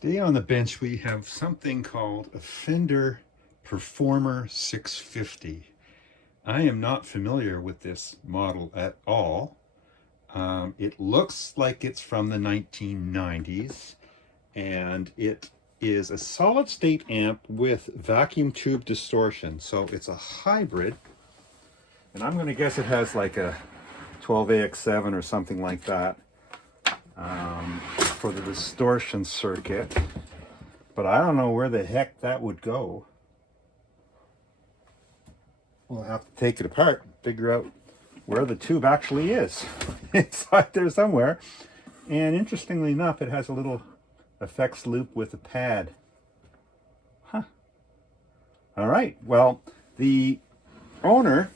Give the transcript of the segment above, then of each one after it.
Today on the bench we have something called a Fender Performer 650. I am not familiar with this model at all. It looks like it's from the 1990s, and it is a solid state amp with vacuum tube distortion. So it's a hybrid, and I'm going to guess it has like a 12AX7 or something like that for the distortion circuit, but I don't know where the heck that would go. We'll have to take it apart and figure out where the tube actually is. It's out there somewhere. And interestingly enough, it has a little effects loop with a pad. Huh. All right, well, the owner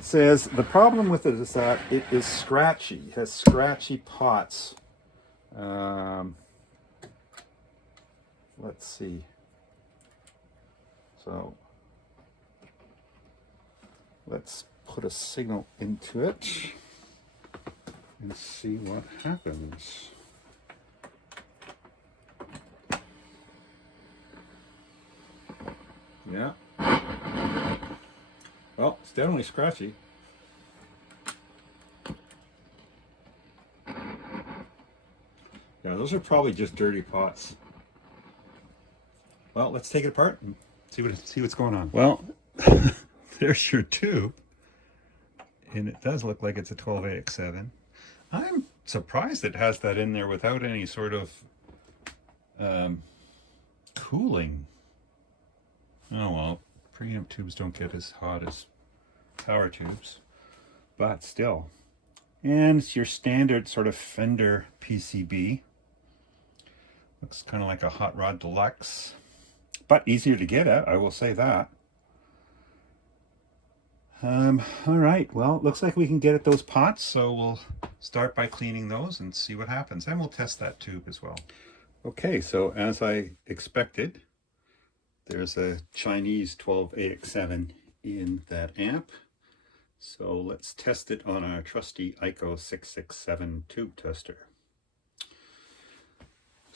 says the problem with it is that it is scratchy. It has scratchy pots. Let's see. So let's put a signal into it and see what happens. Yeah. Well, it's definitely scratchy. Yeah, those are probably just dirty pots. Well, let's take it apart and see what's going on. Well, there's your tube, and it does look like it's a 12AX7. I'm surprised it has that in there without any sort of cooling. Oh well, preamp tubes don't get as hot as power tubes, but still. And it's your standard sort of Fender PCB. Looks kind of like a Hot Rod Deluxe, but easier to get at, I will say that. All right, well, it looks like we can get at those pots, so we'll start by cleaning those and see what happens, and we'll test that tube as well. Okay, so as I expected, there's a Chinese 12AX7 in that amp. So let's test it on our trusty ICO 667 tube tester.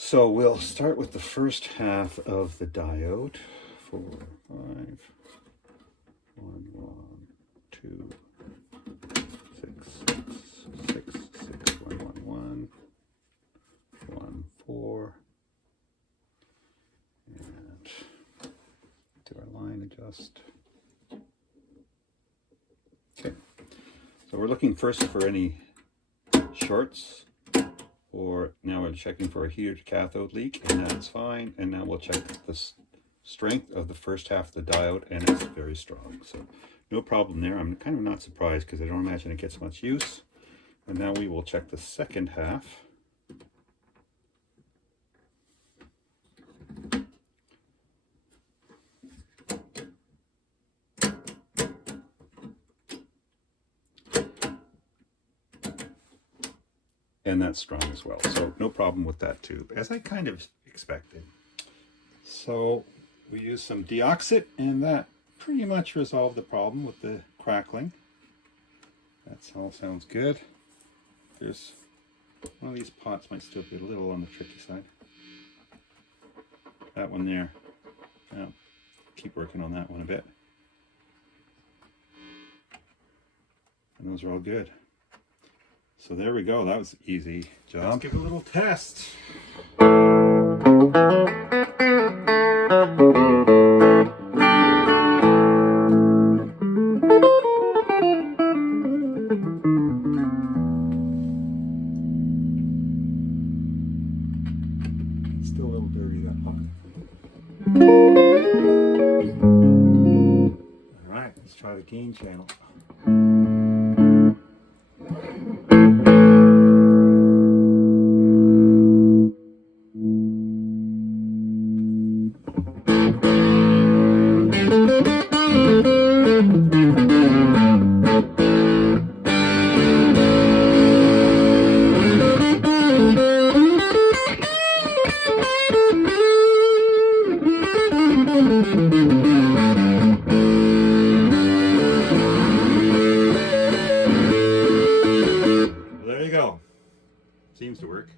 So we'll start with the first half of the diode. 4, 5, 1, 1, 2, 6, 6, 6, 6, 1, 1, 1, 1, 4, and do our line adjust. Okay, so we're looking first for any shorts, or now we're checking for a heater cathode leak, and that's fine. And now we'll check the strength of the first half of the diode, and it's very strong. So no problem there. I'm kind of not surprised because I don't imagine it gets much use. And now we will check the second half. And that's strong as well, so no problem with that tube, as I kind of expected. So we used some deoxit, and that pretty much resolved the problem with the crackling. That all sounds good. There's one of these pots might still be a little on the tricky side. That one there. Yeah, keep working on that one a bit. And those are all good. So there we go, that was easy job. Let's give it a little test. It's still a little dirty, that pot. Alright, let's try the gain channel. There you go. Seems to work.